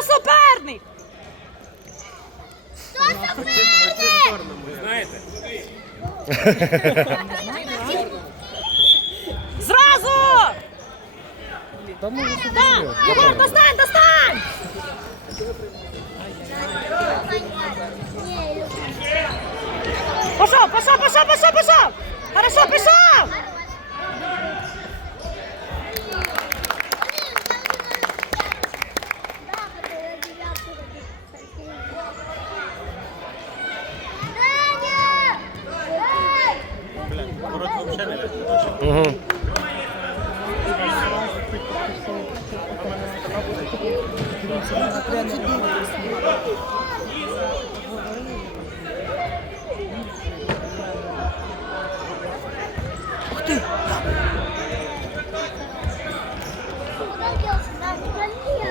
Хто суперник? Хто суперник? Знаєте? Зразу! Єгор, достань, достань! Пошел, пошел, пошел, пошел, пошел! Хорошо, пішов! Ворот взагалі не лежить. Угу.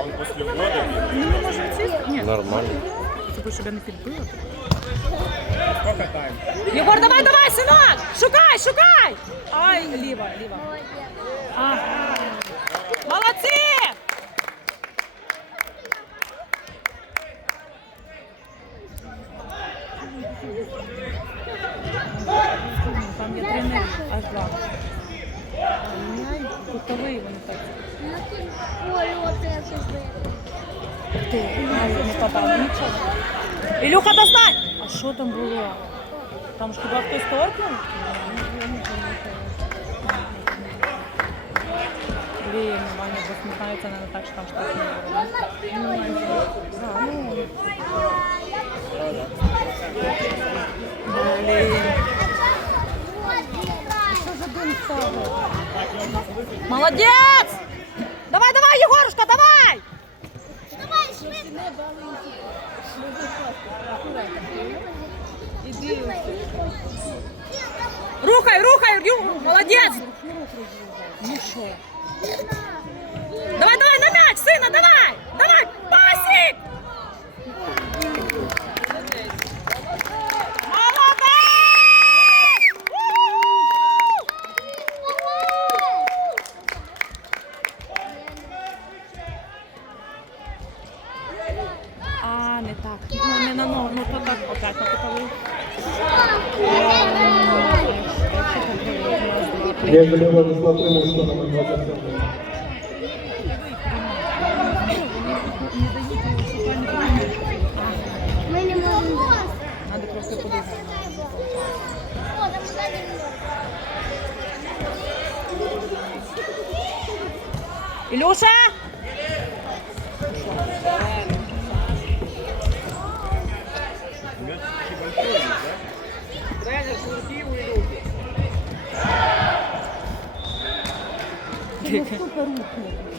Он після вроду Ну, не може відсісти? Ні. Нормально. Тобі, щоб я не підбила. скільки тайм? Єгор, давай, давай, синок! Шукай, шукай! Ай, ліва, ліва. Ага. Там ж хіба хтось торкнув? Блін, Ваня засміхається, не так, що там щось не було. А, ну. Блін. Молодець! Давай, Рухай, рухай, Ю- молодець! Ну що? Давай, давай на м'яч, сина, давай! Давай! Молодець! А, не так. Ну, не на ногу, ну то так, Яковлев Владислав Примушко, номер 27. Ми не можемо. Надо просто подивитися. О, там ззаді. Ілюша!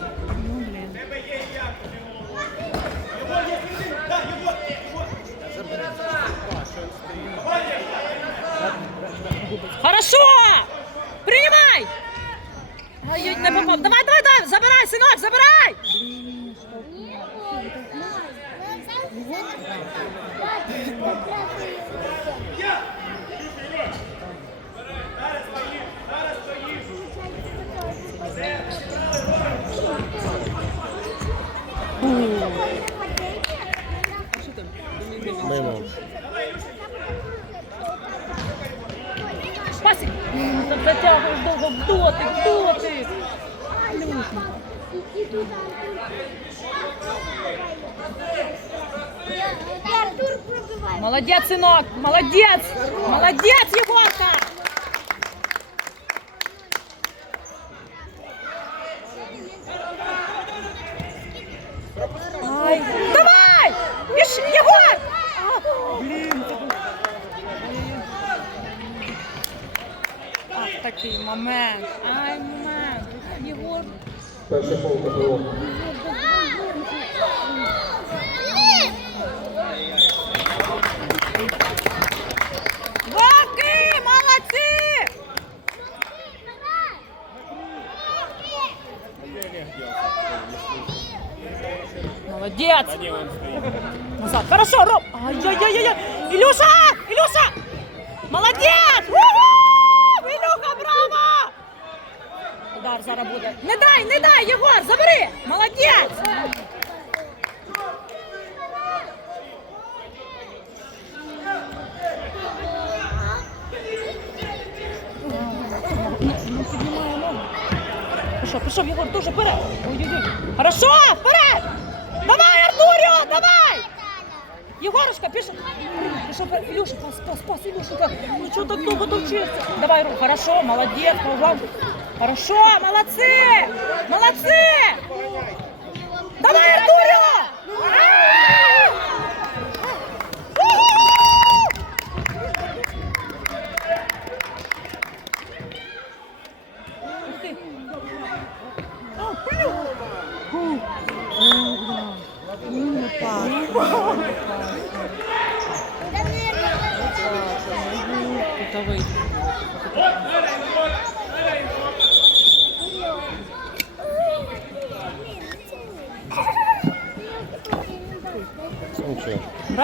Мимо. Пасик! Затягуєш довго в дотик, дотик! Артур пробиває. Молодець, синок! Молодець! Молодець, момент. Ай, момент. Єгор. Перший фол КПО. Вовки, молодці! Молодец! Та ні, він стоїть. Назад. Хорошо, Ром. Ай-яй-яй-яй. Илюша! Илюша! зараз буде. Не дай, не дай, Єгор, забери! Молодець! Пішов, пішов, Єгор, дуже вперед. Ой-ой-ой. Хорошо, вперед! Давай, Артурю! давай! Єгорушка, пішов. Пішов, вперед. Ілюша, спас пас, пас, Ну чого так довго довчився? Давай, Ру, хорошо, молодець, погладь. Хорошо, молодцы! Молодцы!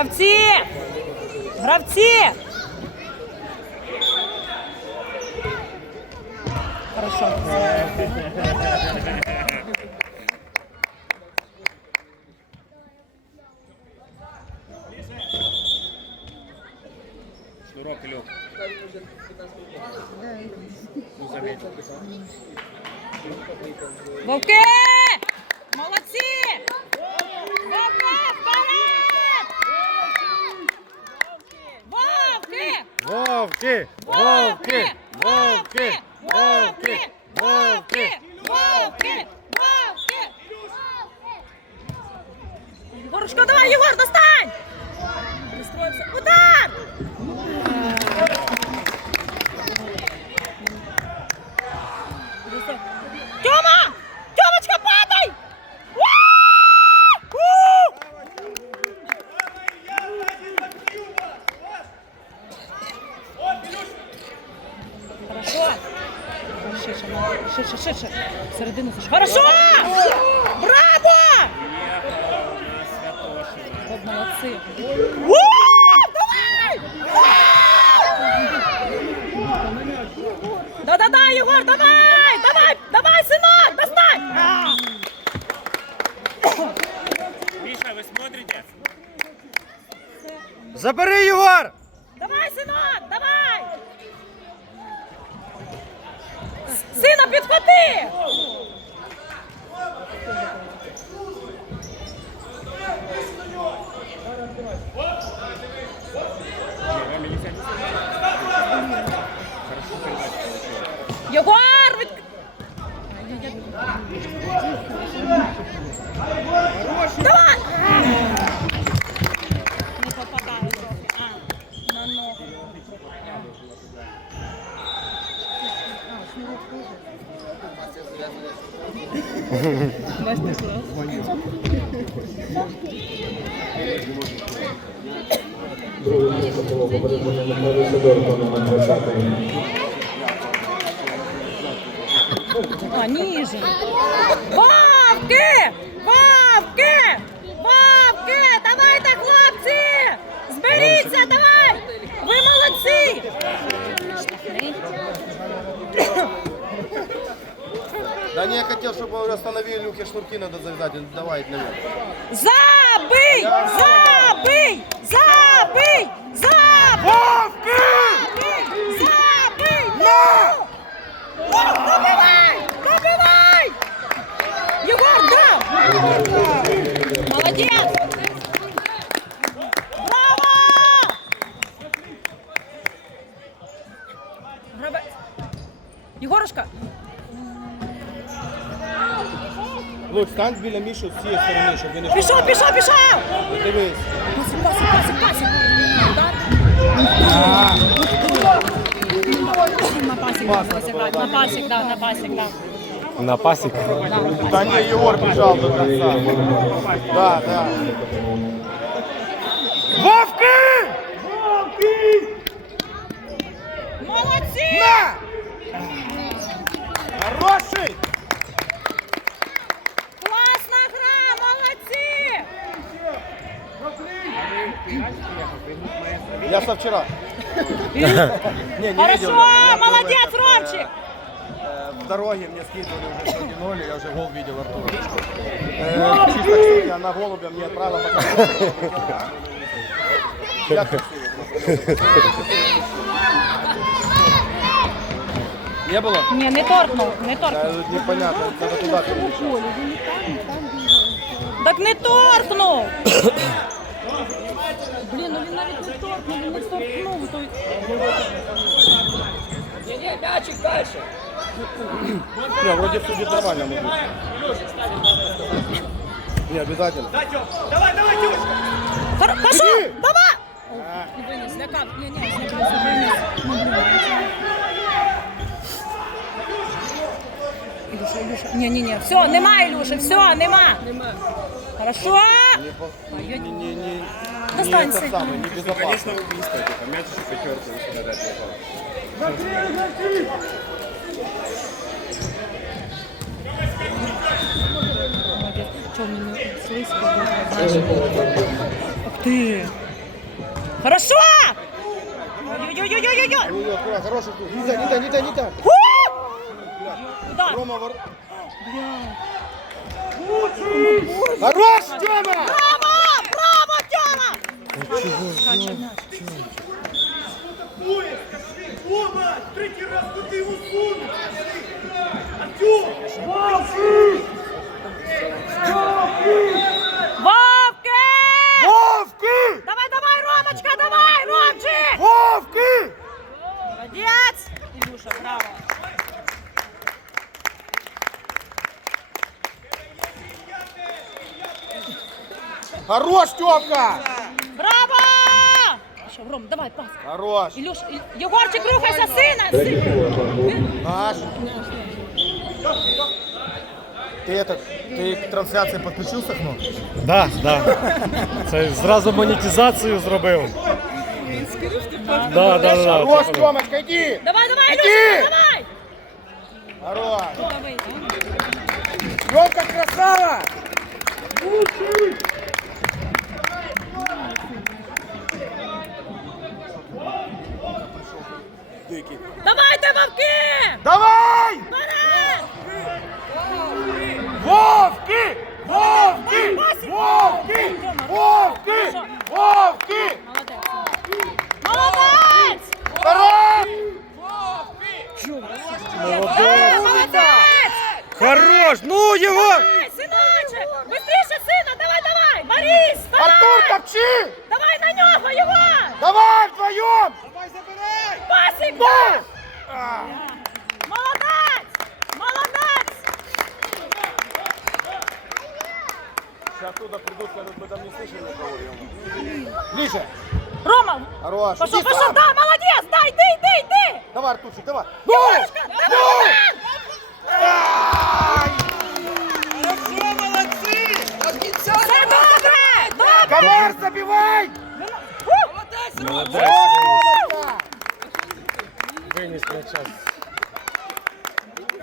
Гравці! Гравці! Хорошо. Рожко, давай, Егор, достань! Пристроївся. Удар! Да не, я хотел, чтобы остановили люки, шнурки надо завязать. Давай, наверх. Забий! Забий! Забий! Забий! Забий! Забий! Ну! Ну, Добивай! Браво! Грабе... Лук, стань біля Міші з цієї сторони, щоб він не пішов, пішов, пішов! Дивись. Пасик, пасик, пасик, пасик. Да? На пасик, да, пасик, да, на пасик, да, на пасик, да. На пасік. Да. Да не, Егор бежал до конца. Да, да. Я со вчера. Не, не видел. Хорошо, Я был молодец, этот, э, Ромчик! э, В дороге мне скидывали уже 1 я уже гол видел Артура. Э, Чисто, кстати, она голубя мне отправила. пока- Я красивый. Не было? Ні, не торкнув, не Да, торкнув. непонятно, надо туда. Так не торкнув! Блін, ну він навіть не торкнув, він не торкнув. той- Не, вроде судит нормально, мужик. Не, обязательно. Хор- Пошов! Давай! А, Виніс, злякав. Ні, ні, злякався, виніс. Ну, блін, Ілюша, Ілюша. Ні, ні, ні. Все, нема, Ілюші, все, нема. Нема. Хорошо? не, по- не, не, не, не Достанься. это самое, не безопасно. Конечно, убийство. Типа, мяч еще пятерку попал. Чого мені слизько було, знаєш? Ух ти! Хорошо! Хороший тур. Не так, не так, не так, не так. Фу! Удар! Рома, вор... Хорош, Тёма! Браво! Браво, Тёма! Вовки! Вовки! Давай, давай, Ромочка, давай, Ромчик! Вовки! Молодец! Илюша, браво! Хорош, Тёмка! Браво! Що, Ром, давай, пас. Хорош. Илюш, Іль- Єгорчик, рухайся, сина! Третій Син. фол, Антон. Наш. Ты это, ты к трансляции подключился к нам? Да, да. Це зразу монетизацію зробив. Да, да, да. Хорош, це Тёмочка, иди! Давай, давай, Иди! Илюшка, давай! Хорош. Давай, Тёмка, красава! Давай, забирай! Ну! Молодець! Молодець! Сейчас оттуда придут, скажут, мы там не слышали никого. Ближе! Рома! Хорош! Пошел, Иди пошел! сам! Да, молодец! Да, иди, иди, иди! Давай, Артурчик, давай! Ну! Егорушка, давай! Ай! Все добре! Добре! Комар, забивай! Молодець! Тёмочка! Виніс м'яча.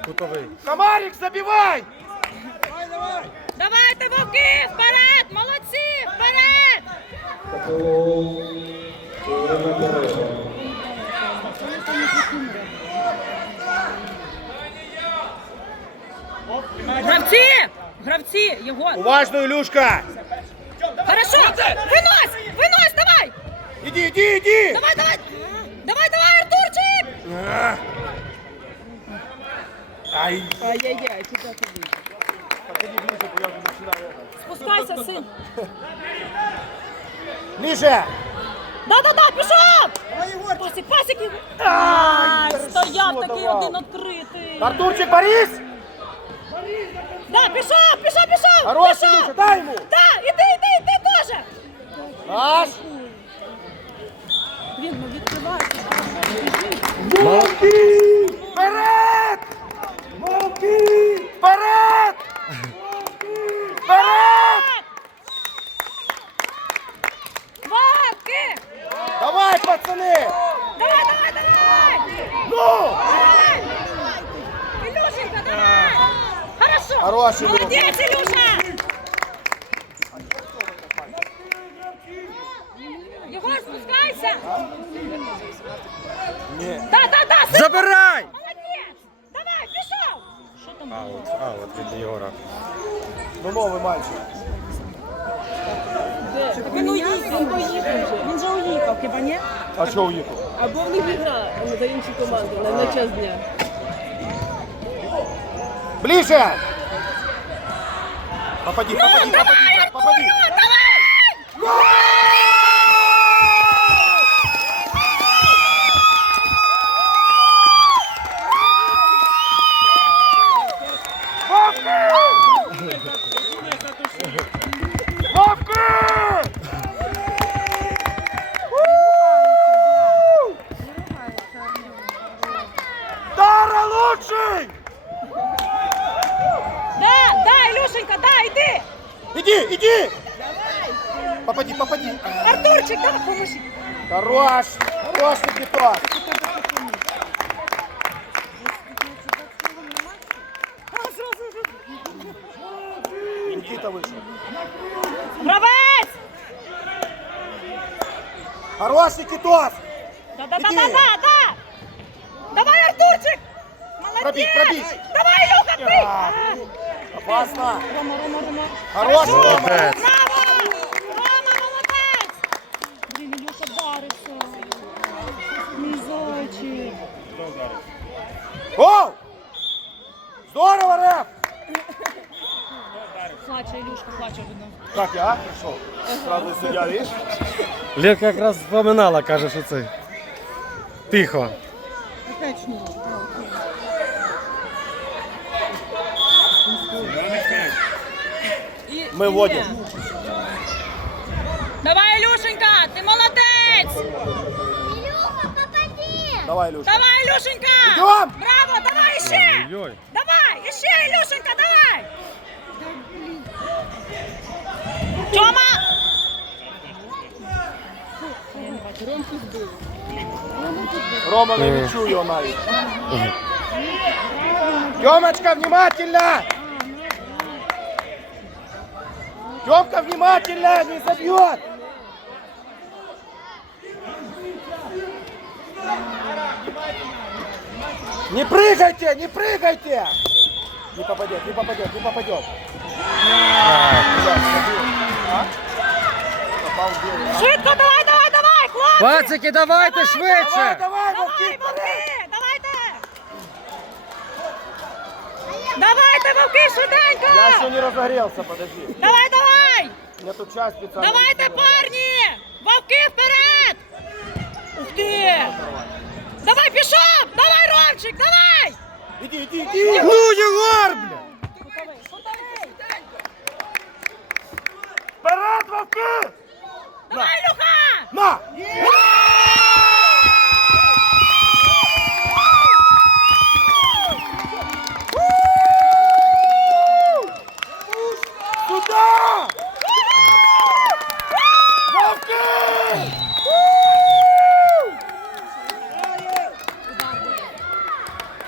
Кутовий. Комарик, забивай! Давайте, вовки! Вперед! Молодці! Вперед! Фол. Ірина Берега. Гравці! Гравці! Єгор! Уважно, Илюшка! Хорошо! Вынось! Вынось, давай! Иди, иди, иди! Давай, давай! Давай, давай, Артурчик! А. Ай! Ай-яй-яй, куди ти вийшов? Подходи ближе, я уже начинаю это. Спускайся, син! Ближе! Да-да-да, пішов! Пасик, пасик! Ай, стояв що такий давав? один відкритий! Артурчик, Борис! Да, пішов, пішов, пішов! Хорош, пішов! Илюша, дай ему! Да, іди, іди, іди теж! Наш! Блін, ну відкривайся. Волки! Вперед! Волки! Вперед! Вперед! Вовки! Давай, пацаны! Давай, давай, давай! Ну! Давай! Илюшенька, давай! Хорошо! Хорош, Илюша. Молодец, Илюша! команду на час дня. Ближе! Попади, попади, попади, попади! Давай! Хорош, Никитос! Никита вышел. Гравець! Хорош, Никитос! Да, да, да, Иди. да, да, да! Давай, Артурчик! Молодец! Пробить, пробить! Давай, Илюха, ты! А, Опасно! Рома, Рома, Рома. Хорош, Хорошо! Рома! Браво! Рома, Плаче, Ілюшка, плаче видно. Как я пришел? Правда, судья, видишь? Ленка якраз вспоминала, каже, що це. Тихо. Мы вводим. Давай, Ілюшенька, ти молодець! Илюха, попади! Давай, Илюша. Давай, Ілюшенька! Идем! Браво, давай ще! Ой-ой. Давай, ще, Ілюшенька, давай! Тьома! Рома, не відчуй його навіть. Тёмочка, внимательно! Тёмка, внимательно, не забьет! Не прыгайте, не прыгайте! Не попадет, не попадет, не попадет. А? Попал в белый. Швидко, давай, давай, давай, хлопці! Пацики, давайте Давай, швидше! давай, Давай, вовки, вперед! вовки, давайте! Давайте, вовки, швиденько! Я еще не разогрелся, подожди. Давай, давай! Я тут час специально. Давайте, парні! Вовки, вперед! Ух ти! Давай, пішов! Давай, Ромчик, давай! Иди, иди, иди! Ну, Єгор, бля! Вперед, вовки! Давай, Люха! На! Туда! Вовки!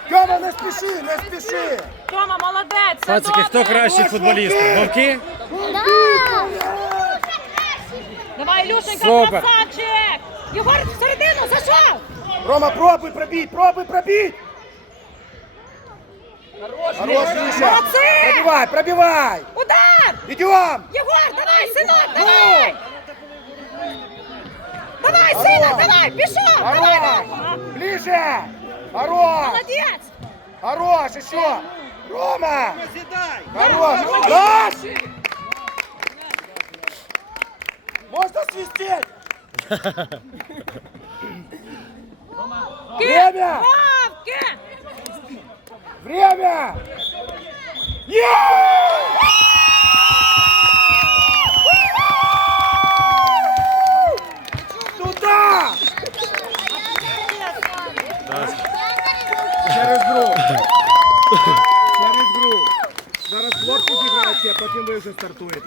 Тёма, не спеши, не спеши! Тьома, молодець! все Пацики, хто добре. кращий футболіст? Вовки? Давай, Ілюшенька, Супер. красавчик! Єгор, всередину, зайшов! Рома, пробуй пробить, пробуй пробить! Хорош, Миша! Молодцы! Пробивай, пробивай! Удар! Идем! Єгор, давай, синок, давай! Давай, сина, давай, пішов! Давай, давай! Хорош! Ближе! Хорош! Молодець! Хорош, еще! Рома! Хорош! Раз! Можно свистеть! Время! Вовки! Время! Туда! Через гру. Через гру. Зараз хлопці зіграють, а потім ви вже стартуєте.